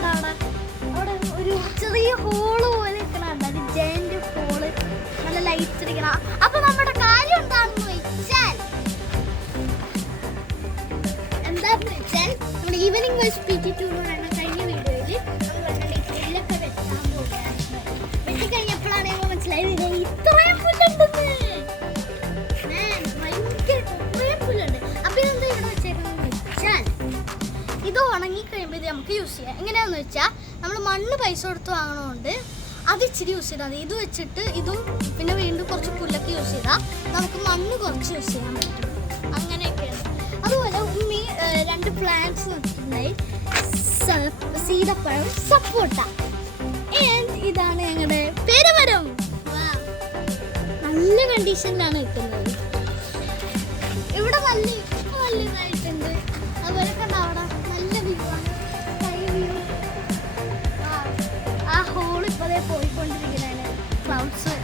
കണ്ട അവിടെ ഒരു ചെറിയ ഹോള് പോലെ നിൽക്കണ ഒരു ജയന്റ് ഹോള് നല്ല ലൈറ്റ് ഇരിക്കണ. അപ്പൊ നമ്മുടെ കാര്യം എന്താണെന്ന് വെച്ചാൽ നമ്മുടെ ഈവനിങ് വൈസ് PT2 എന്ന് പറയുന്ന കഴിഞ്ഞ വീഡിയോയിൽ നമ്മൾ പുല്ലൊക്കെ വെട്ടാൻ പോകുകയാണ്. വെട്ടിക്കഴിഞ്ഞപ്പോഴാണ് ഞങ്ങൾ മനസ്സിലായത് ഇത്രയും പുല്ലുണ്ടെന്ന്. ഇത്രയും പുല്ലുണ്ട്. അപ്പൊ ഇതെന്താ ഇവിടെ വെച്ചേക്കണെന്ന് വെച്ചാൽ ഇത് ഉണങ്ങി കഴിയുമ്പോൾ ഇത് നമുക്ക് യൂസ് ചെയ്യാം. എങ്ങനെയാണെന്ന് വെച്ചാൽ നമ്മൾ മണ്ണ് പൈസ കൊടുത്ത് വാങ്ങണതുകൊണ്ട് അത് ഇച്ചിരി യൂസ് ചെയ്താൽ മതി. ഇത് വെച്ചിട്ട് ഇതും പിന്നെ വീണ്ടും കുറച്ച് പുല്ലൊക്കെ യൂസ് ചെയ്താൽ നമുക്ക് മണ്ണ് കുറച്ച് യൂസ് ചെയ്യാൻ പറ്റും. അങ്ങനെയൊക്കെയാണ്. അതുപോലെ ഉമ്മി 2 പ്ലാന്റ്സ് നട്ടിട്ടുണ്ടായി. സീതപ്പഴം, സപ്പോട്ട. ഇതാണ് ഞങ്ങളുടെ പെരുമരം. നല്ല കണ്ടീഷനിലാണ് നിൽക്കുന്നത്. ഇവിടെ നല്ല ഇതായിട്ടുണ്ട്. അതുപോലെ കണ്ട അവിടെ നല്ല വ്യൂ ആണ്. ആ ഹോൾ ഇപ്പോഴേ പോയിക്കൊണ്ടിരിക്കുന്നതാണ്. ക്ലൗഡ്സ്